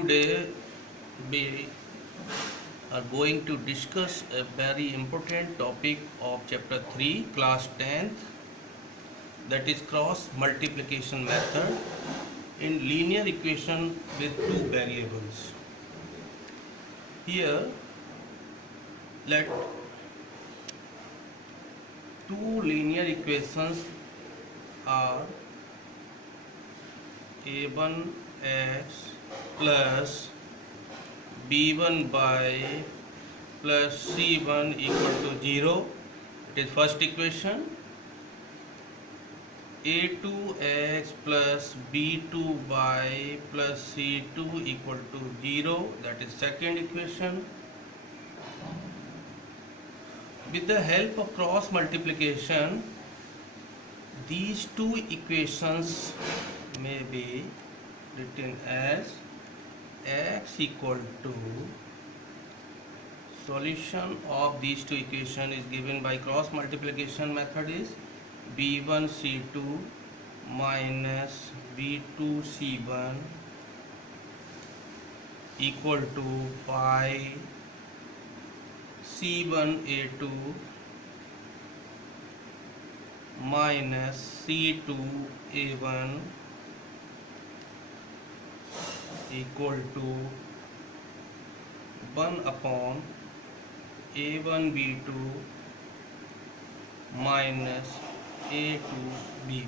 Today we are going to discuss a very important topic of chapter 3 class 10th, that is cross multiplication method in linear equation with two variables. Here let two linear equations are a1x plus b1 by plus c1 equal to 0. It is first equation. a2x plus b2 by plus c2 equal to 0, that is second equation. With the help of cross multiplication, these two equations may be written as x equal to solution of these two equations is given by cross multiplication method is b1 c2 minus b2 c1 equal to pi c1 a2 minus c2 a1 equal to 1 upon a1 b2 minus a2 b1.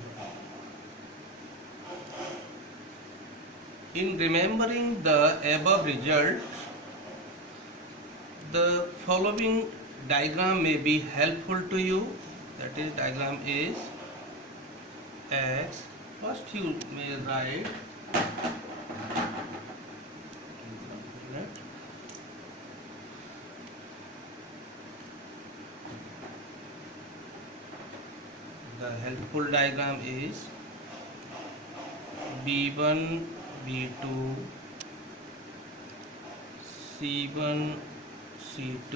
In remembering the above result, the following diagram may be helpful to you. That is, diagram is x. First you may write the helpful diagram is b1 b2 c1 c2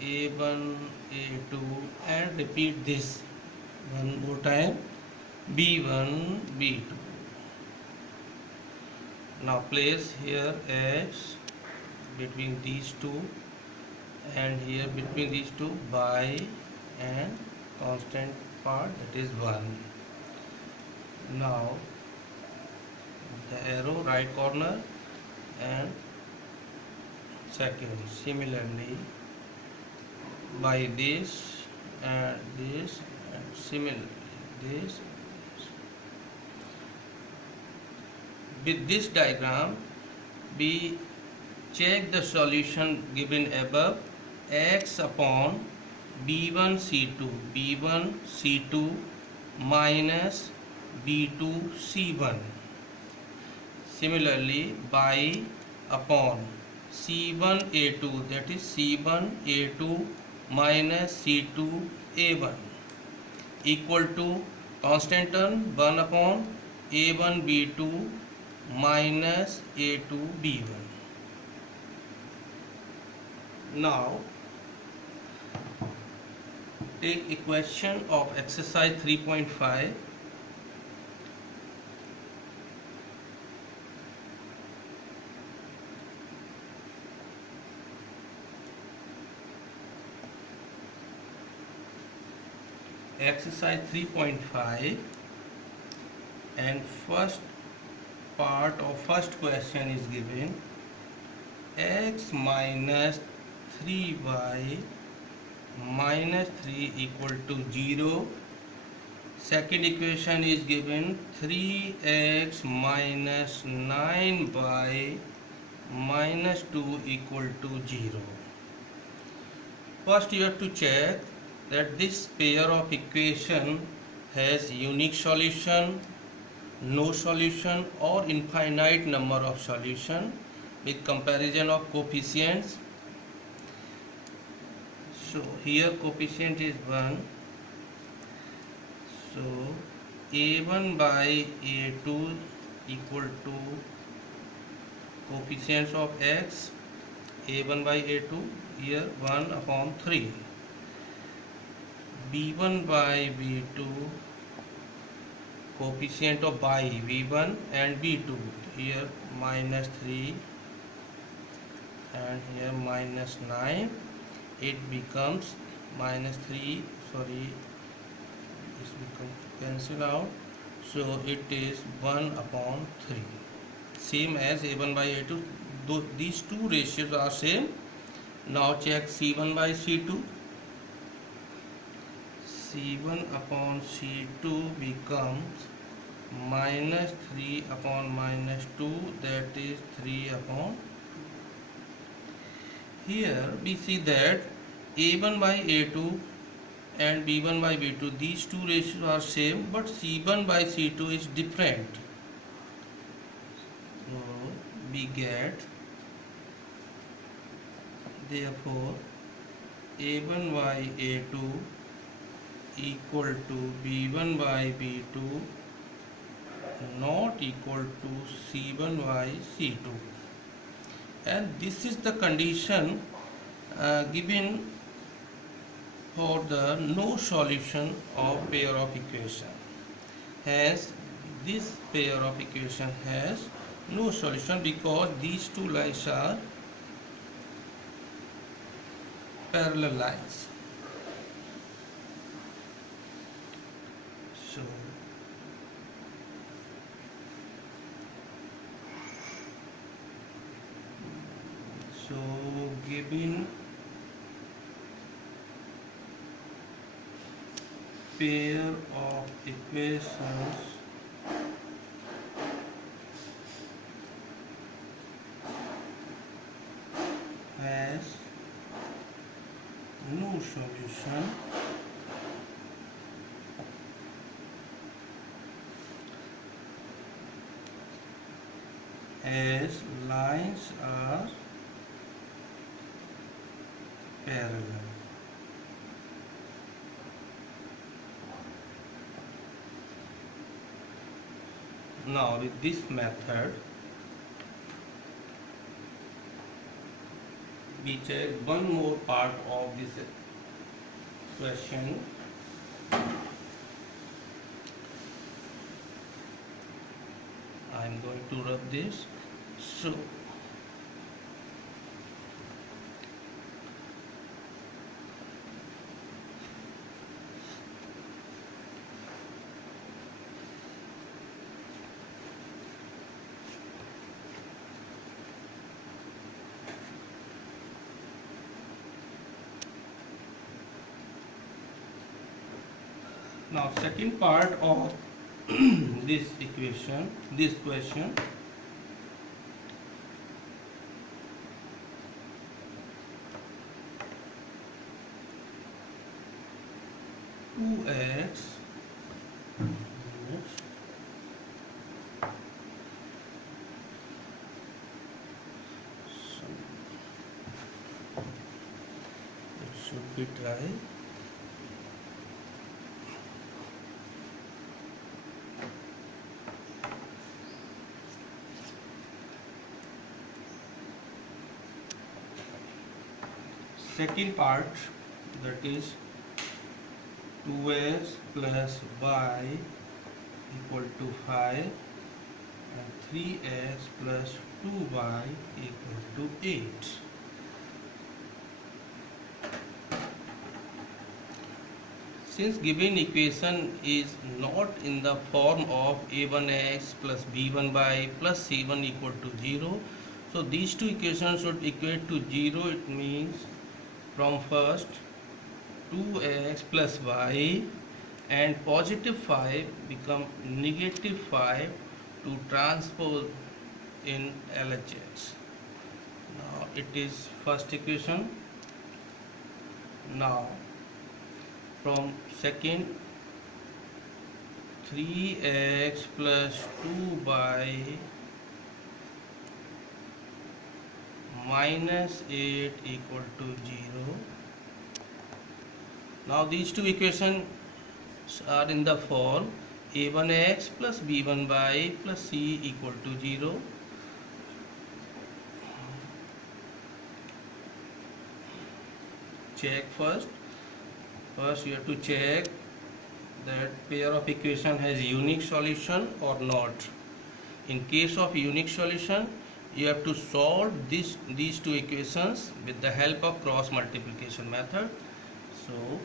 a1 a2 and repeat this one more time, b1 b2. Now place here x between these two and here between these two by and constant part, that is 1. Now the arrow right corner and second. Similarly by this and this and similarly this. With this diagram we check the solution given above. X upon b1 c2 minus b2 c1. Similarly by upon c1 a2, that is c1 a2 minus c2 a1 equal to constant term 1 upon a1 b2 minus a2 b1. Now take equation of exercise 3.5. Exercise 3.5, and first part of first question is given x minus 3y minus 3 equal to 0. Second equation is given 3x minus 9y minus 2 equal to 0. First you have to check that this pair of equation has unique solution, no solution, or infinite number of solution with comparison of coefficients. So here coefficient is 1. So a1 by a2 equal to coefficients of x, a1 by a2, here 1 upon 3. b1 by b2 coefficient of y v1 and v2, here minus 3 and here minus 9, it becomes minus 3, sorry, this become cancel out, so it is 1 upon 3, same as a1 by a2. These two ratios are same. Now check c1 by c2. c1 upon c2 becomes minus 3 upon minus 2, that is 3 upon. Here we see that a1 by a2 and b1 by b2, these two ratios are same, but c1 by c2 is different. So we get, therefore a1 by a2 equal to b1 by b2 not equal to c1 by c2, and this is the condition given for the no solution of pair of equation. Hence this pair of equation has no solution because these two lines are parallel lines. So given pair of equations has no solution, as lines are parallel. Now with this method we check one more part of this question. I am going to rub this. So now second part of this equation, this question, two x it should be dry. Second part, that is 2x plus y equal to 5 and 3x plus 2y equal to 8. Since given equation is not in the form of a1x plus b1 by plus c1 equal to 0, so these two equations should equate to 0. It means from first 2x plus y and positive 5 become negative 5 to transpose in LHS. Now it is first equation. Now from second, 3x plus 2y minus 8 equal to 0. Now these two equations are in the form a1x plus b1 by plus c equal to 0. Check first. First you have to check that pair of equation has unique solution or not. In case of unique solution, you have to solve these two equations with the help of cross multiplication method. So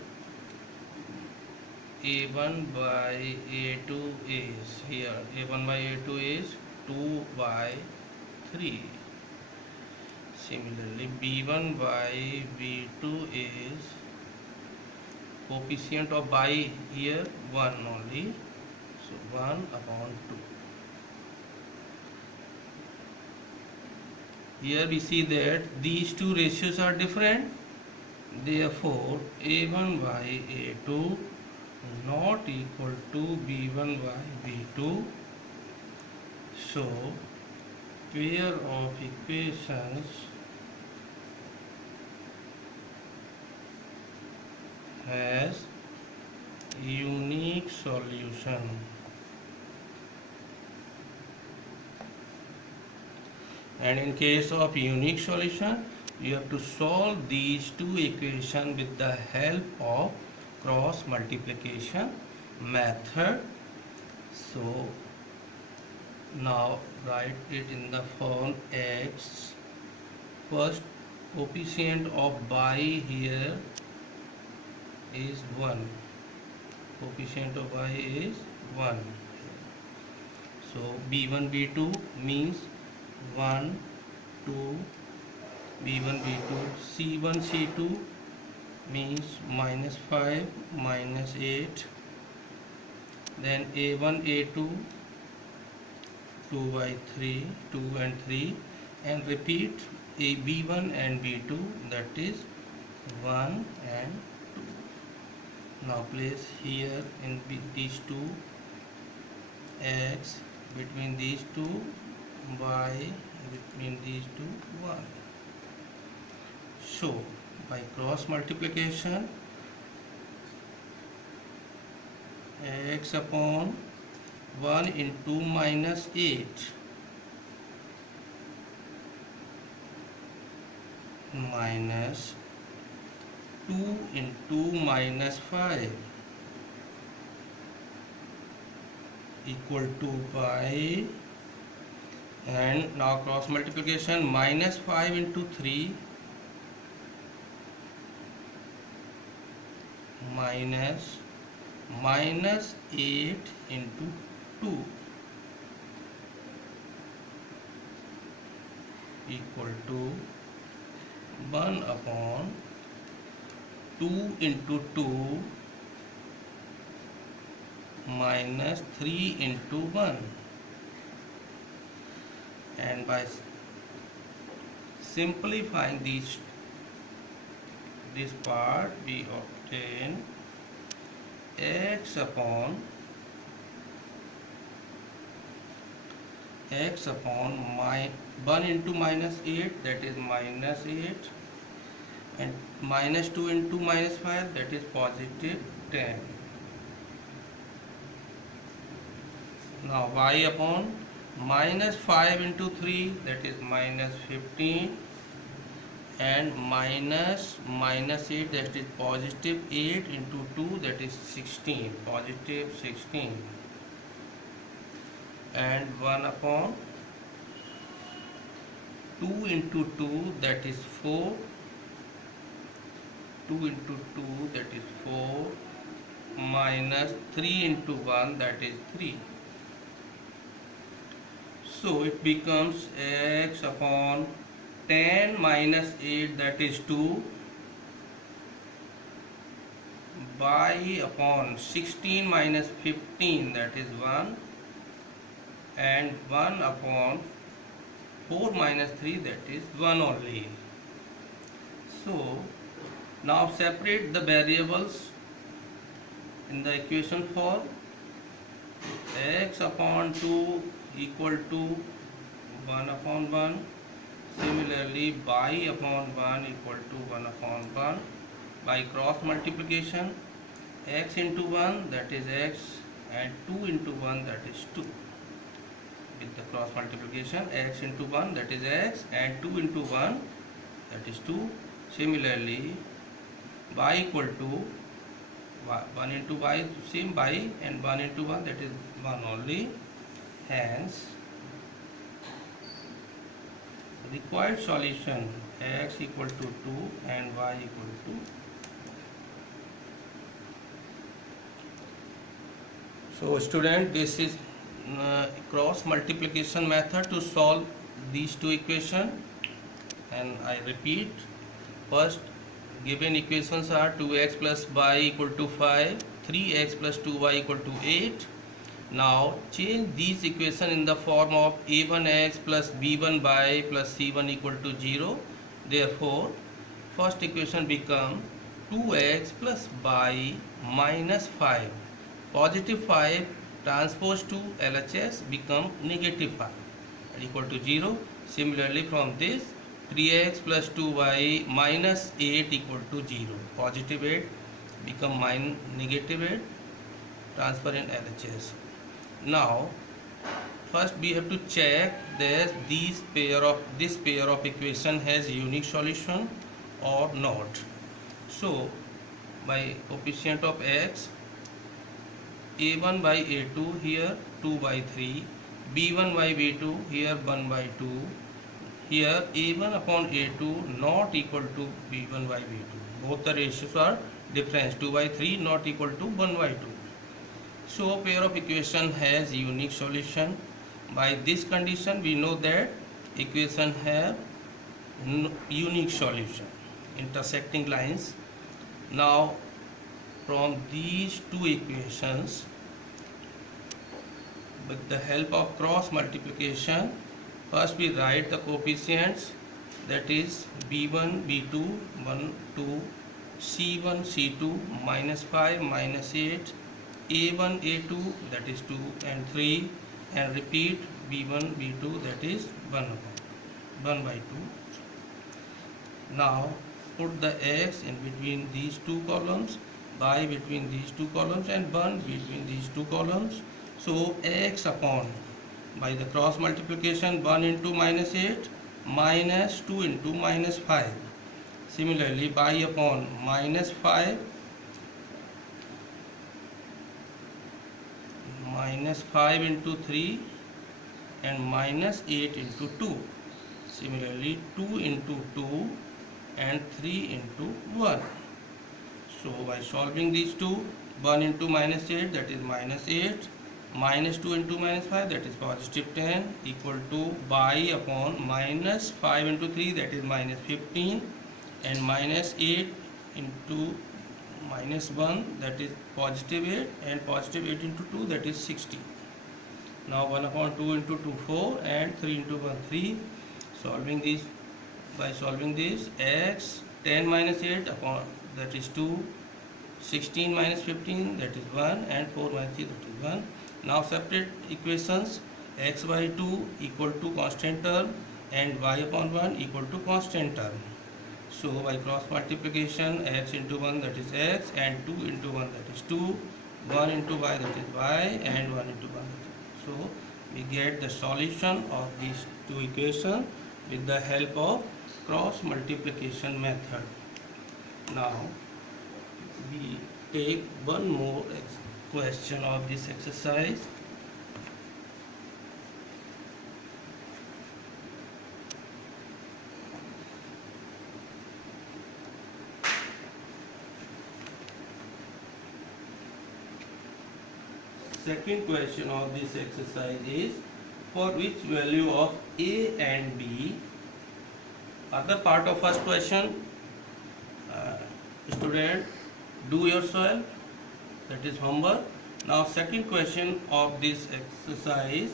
a1 by a2 is here, a1 by a2 is 2 by 3. Similarly, b1 by b2 is coefficient of by here 1 only, so 1 upon 2. Here we see that these two ratios are different, therefore a1 by a2 not equal to b1 by b2. So pair of equations has unique solution. And in case of unique solution, you have to solve these two equations with the help of cross multiplication method. So now write it in the form x. First coefficient of by here is 1. Coefficient of y is 1. So b1 b2 means 1 2, b1 b2, c1 c2 means minus 5 minus 8, then a1 a2 2 by 3, 2 and 3, and repeat a b1 and b2, that is 1 and 2. Now place here in these two x, between these two y, between these two 1. So by cross multiplication, x upon 1 into minus 8 minus 2 into minus 5 equal to by, and now cross multiplication, minus 5 into 3 minus 8 into 2 equal to 1 upon 2 into 2 minus 3 into 1. And by simplifying this part, we obtain x upon 1 into minus 8, that is minus 8, and minus 2 into minus 5, that is positive 10. Now y upon minus 5 into 3, that is minus 15, and minus 8, that is positive 8 into 2, that is 16, positive 16, and 1 upon 2 into 2, that is 4, 2 into 2, that is 4, minus 3 into 1, that is 3. So it becomes x upon 10 minus 8, that is 2, by upon 16 minus 15, that is 1, and 1 upon 4 minus 3, that is 1 only. So now separate the variables in the equation form. X upon 2 equal to 1 upon 1. Similarly, by upon 1 equal to 1 upon 1. By cross multiplication, x into 1, that is x, and 2 into 1, that is 2. With the cross multiplication, x into 1, that is x, and 2 into 1, that is 2. Similarly, y equal to 1 into y same y, and 1 into 1 that is 1 only. Hence required solution x equal to 2 and y equal to. So student, this is cross multiplication method to solve these two equations, and I repeat. First, given equations are 2x plus y equal to 5, 3x plus 2y equal to 8. Now change these equations in the form of a1x plus b1y plus c1 equal to 0. Therefore, first equation become 2x plus y minus 5. Positive 5 transposed to LHS become negative 5 equal to 0. Similarly, from this 3x plus 2y minus 8 equal to 0. Positive 8 become negative 8, transfer in LHS. Now first we have to check that this pair of equation has unique solution or not. So by coefficient of x, a1 by a2 here 2 by 3, b1 by b2 here 1 by 2, here a1 upon a2 not equal to b1 by b2. Both the ratios are difference, 2 by 3 not equal to 1 by 2. So pair of equation has unique solution. By this condition we know that equation have unique solution, intersecting lines. Now from these two equations, with the help of cross multiplication, first we write the coefficients, that is b1 b2 1 2, c1 c2 minus 5 minus 8, a1 a2 that is 2 and 3, and repeat b1 b2 that is 1 by 2. Now put the x in between these two columns, y between these two columns, and 1 between these two columns. So x upon, by the cross multiplication, 1 into minus 8 minus 2 into minus 5. Similarly, y upon minus 5 minus 5 into 3 and minus 8 into 2. Similarly, 2 into 2 and 3 into 1. So by solving these two, 1 into minus 8 that is minus 8, minus 2 into minus 5 that is positive 10 equal to y upon minus 5 into 3 that is minus 15, and minus 8 into minus 1 that is positive 8, and positive 8 into 2 that is 60. Now 1 upon 2 into 2 4 and 3 into 1 3. Solving this, by solving this, x 10 minus 8 upon that is 2, 16 minus 15 that is 1, and 4 minus 3 that is 1. Now separate equations, x by 2 equal to constant term and y upon 1 equal to constant term. So by cross multiplication, x into 1 that is x, and 2 into 1 that is 2, 1 into y that is y, and 1 into 1 that is. So we get the solution of these two equations with the help of cross multiplication method. Now we take one more question of this exercise. Second question of this exercise is, for which value of a and b, other part of first question, student do yourself, that is homework. Now second question of this exercise,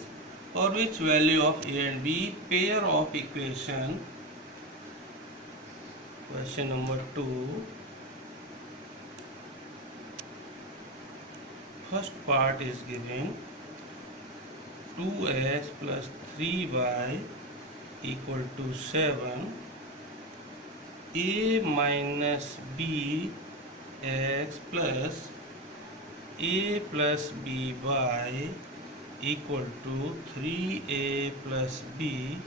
for which value of a and b, pair of equation, question number 2. First part is given 2x plus 3y equal to 7, a minus b x plus a plus by equal to 3a plus b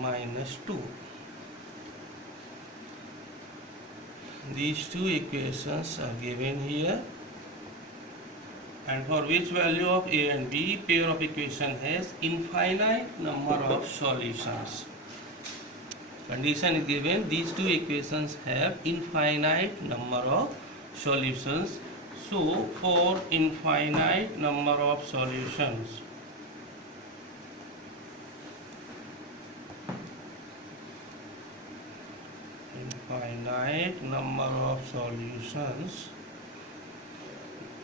minus 2. These two equations are given here, and for which value of A and B, pair of equation has infinite number of solutions. Condition is given, these two equations have infinite number of solutions. So for infinite number of solutions, infinite number of solutions,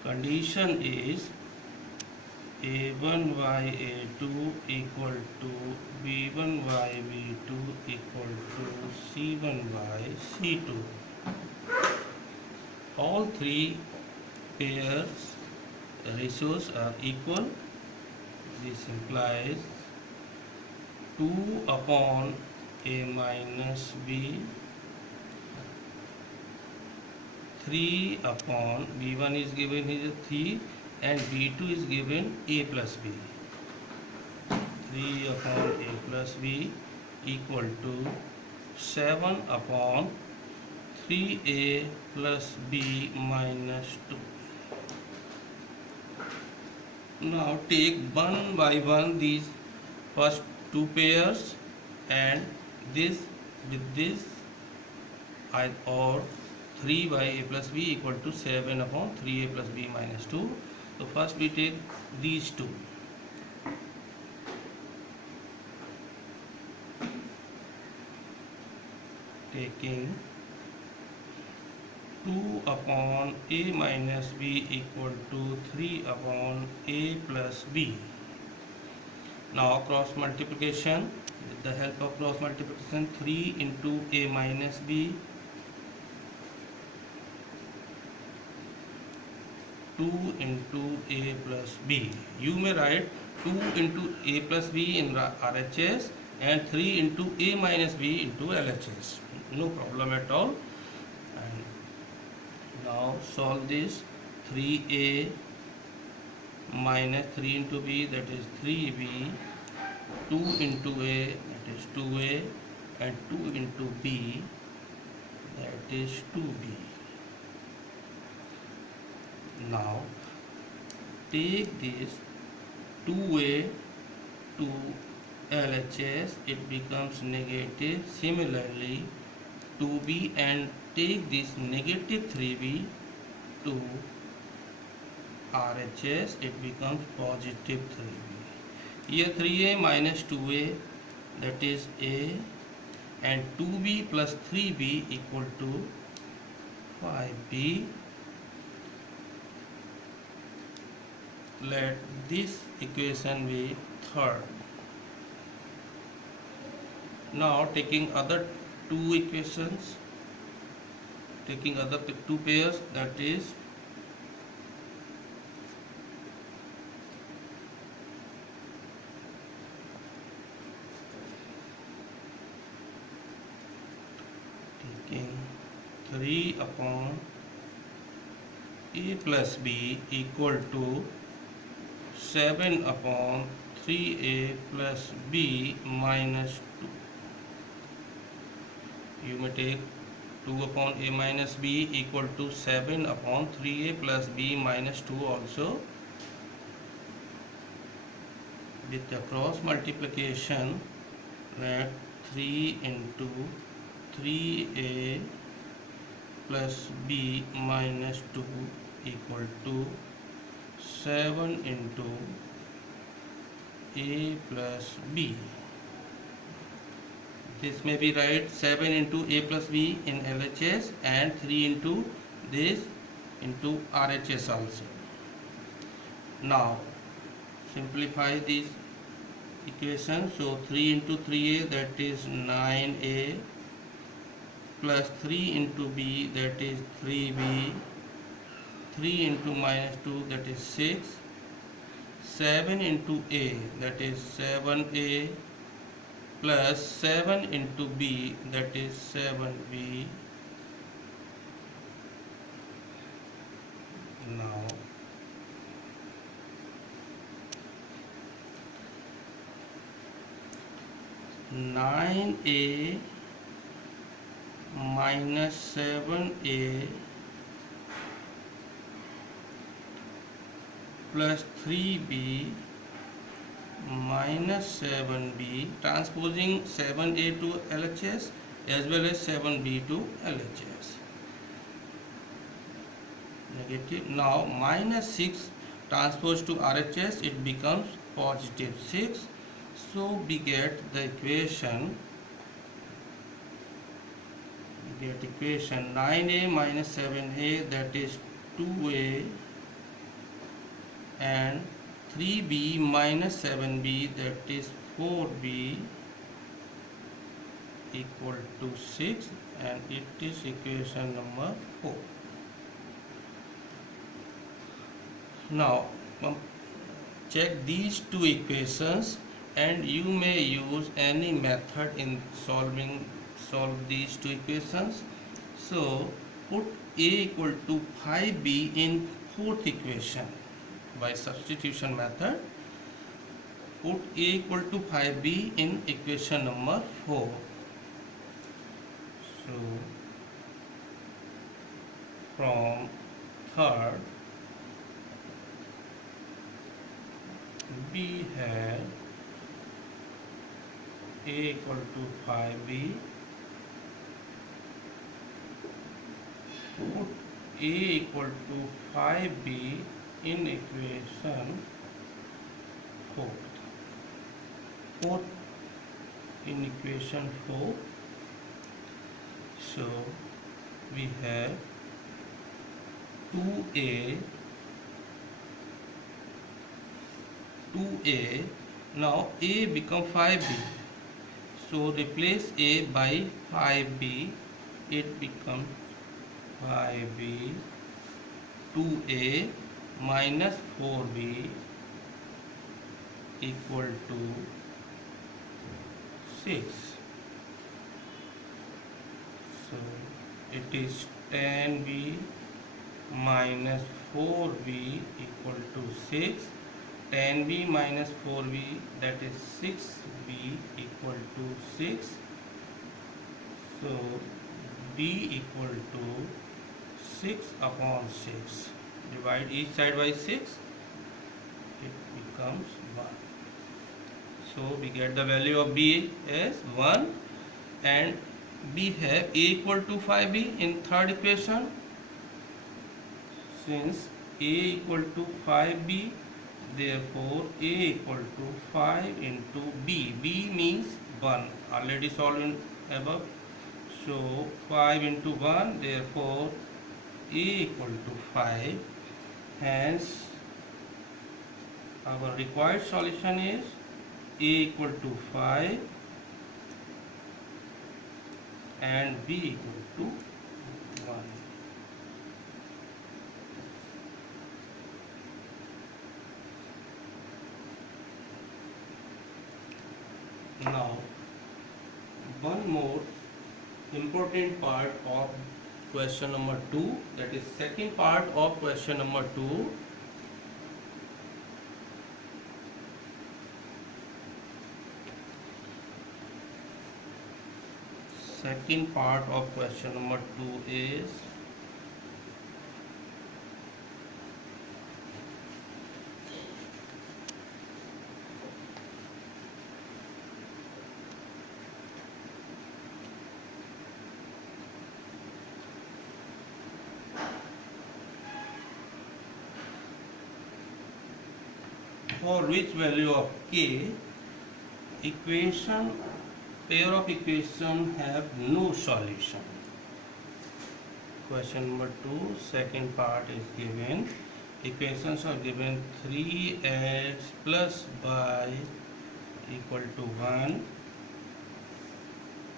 condition is a1 by a2 equal to b1 by b2 equal to c1 by c2. All three pairs ratios are equal. This implies 2 upon a minus b, 3 upon b1 is given here 3 and b2 is given a plus b. 3 upon a plus b equal to 7 upon 3a plus b minus 2. Now take one by one these first two pairs and this with this, or 3 by a plus b equal to 7 upon 3a plus b minus 2. So first we take these two. Taking 2 upon a minus b equal to 3 upon a plus b. Now cross multiplication, with the help of cross multiplication, 3 into a minus b, 2 into a plus b. You may write 2 into a plus b in RHS and 3 into a minus b into LHS. No problem at all. And now solve this. 3a minus 3 into b, that is 3b, 2 into a, that is 2a, and 2 into b, that is 2b. Now take this 2a to LHS, it becomes negative. Similarly 2b, and take this negative 3b to RHS, it becomes positive 3b. Here 3a minus 2a, that is a, and 2b plus 3b equal to 5b. Let this equation be third. Now taking other two equations, taking other two pairs, that is taking 3 upon a plus b equal to 7 upon 3a plus b minus 2. You may take 2 upon a minus b equal to 7 upon 3a plus b minus 2 also. With the cross multiplication, let 3 into 3a plus b minus 2 equal to 7 into a plus b. This may be right, 7 into a plus b in LHS and 3 into this into RHS also. Now simplify this equation. So 3 into 3a, that is 9a, plus 3 into b, that is 3b, 3 into minus 2, that is 6, 7 into a, that is 7a, plus 7 into b, that is 7b. Now (9a minus 7a plus 3b minus 7b, transposing 7a to LHS as well as 7b to LHS. Negative. Now minus 6 transposed to RHS, it becomes positive 6. So we get the equation 9a minus 7a, that is 2a, and 3b minus 7b, that is 4b, equal to 6, and it is equation number 4. Now check these two equations, and you may use any method in solve these two equations. So put a equal to 5b in fourth equation by substitution method. Put a equal to 5b in equation number 4. So from third we have a equal to 5b. Put a equal to 5b in equation 4. In equation 4. So we have 2a. Now a become 5b. So replace a by 5b. It becomes 5b. 2a minus 4b equal to 6. So it is 10b minus 4b equal to 6. 10b minus 4b, that is 6b equal to 6. So b equal to 6 upon 6. Divide each side by 6. It becomes 1. So we get the value of b as 1, and we have a equal to 5b in third equation. Since a equal to 5b, therefore a equal to 5 into b. b means 1, already solved in above. So 5 into 1, therefore a equal to 5. Hence our required solution is a equal to 5 and b equal to 1. Now one more important part of question number 2, that is second part of question number 2. Second part of question number 2 is for which value of k pair of equation have no solution. Question number 2, second part is given. Equations are given 3x plus y equal to 1,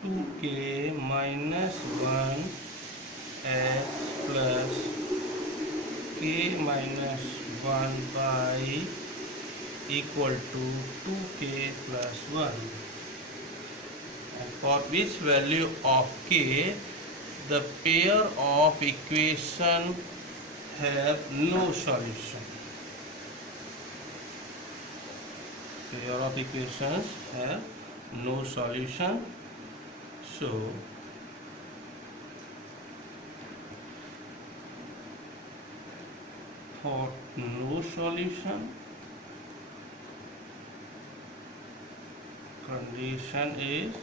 2k minus 1 x plus k minus 1 y equal to 2k plus 1. And for which value of k the pair of equation have no solution. Pair of equations have no solution. So For no solution, condition is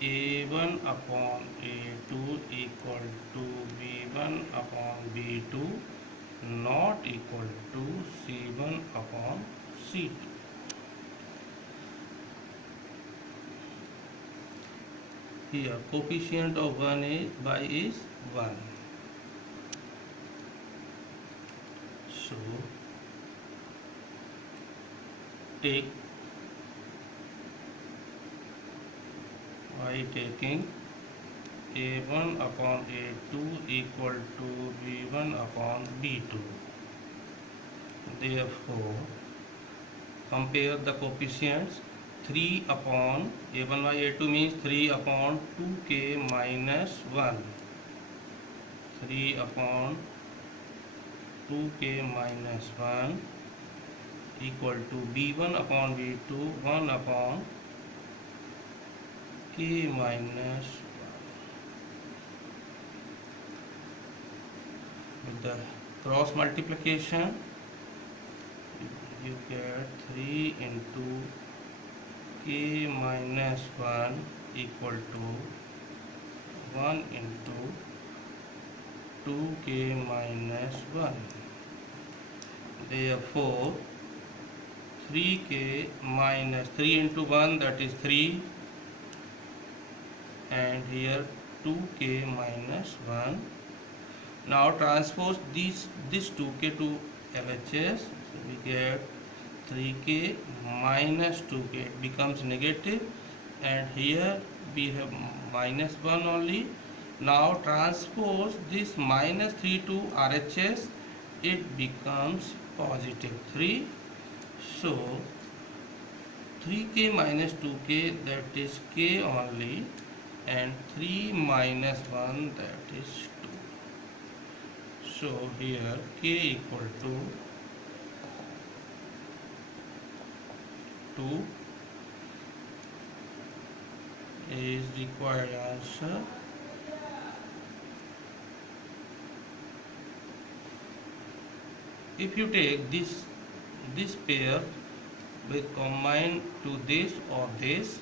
A1 upon A2 equal to B1 upon B2 not equal to C1 upon C2. Here coefficient of 1 is by is 1. So take by taking A1 upon A2 equal to B1 upon B2. Therefore, compare the coefficients. 3 upon A1 by A2 means 3 upon 2k minus 1. 3 upon 2k minus 1 equal to B1 upon B2 1 upon k minus 1. With the cross multiplication, you get 3 into k minus 1 equal to 1 into 2k minus 1. Therefore, 3k minus 3 into 1, that is 3, and here 2k minus 1. Now transpose this 2k to LHS, so we get 3k minus 2k, it becomes negative, and here we have minus 1 only. Now transpose this minus 3 to RHS, it becomes positive 3. So 3k minus 2k, that is k only, and 3 minus 1, that is 2. So here k equal to 2 is required answer. If you take this pair with combine to this or this,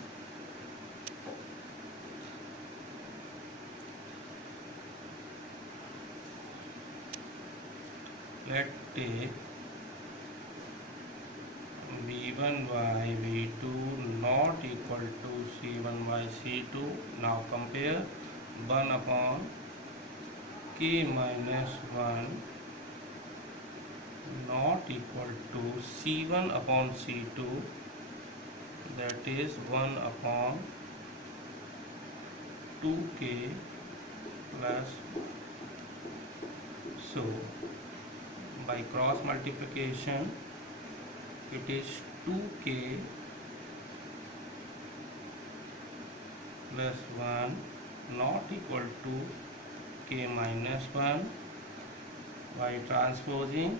let's take V1 by V2 not equal to C1 by C2. Now compare 1 upon k minus 1 not equal to C1 upon C2, that is 1 upon 2k plus 1. So by cross multiplication, it is 2k plus 1 not equal to k minus 1. By transposing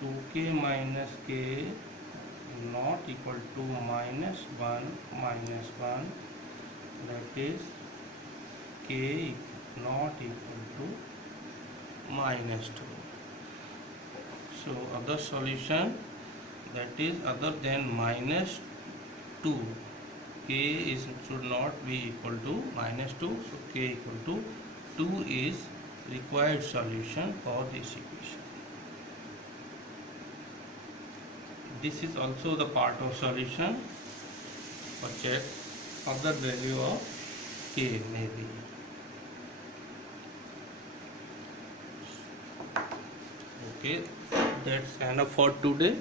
2k minus k not equal to minus 1 minus 1, that is k not equal to minus 2. So other solution, that is other than minus 2, k should not be equal to minus 2, so k equal to 2 is required solution for this equation. This is also the part of solution, or check other value of k maybe. Okay, that's enough for today.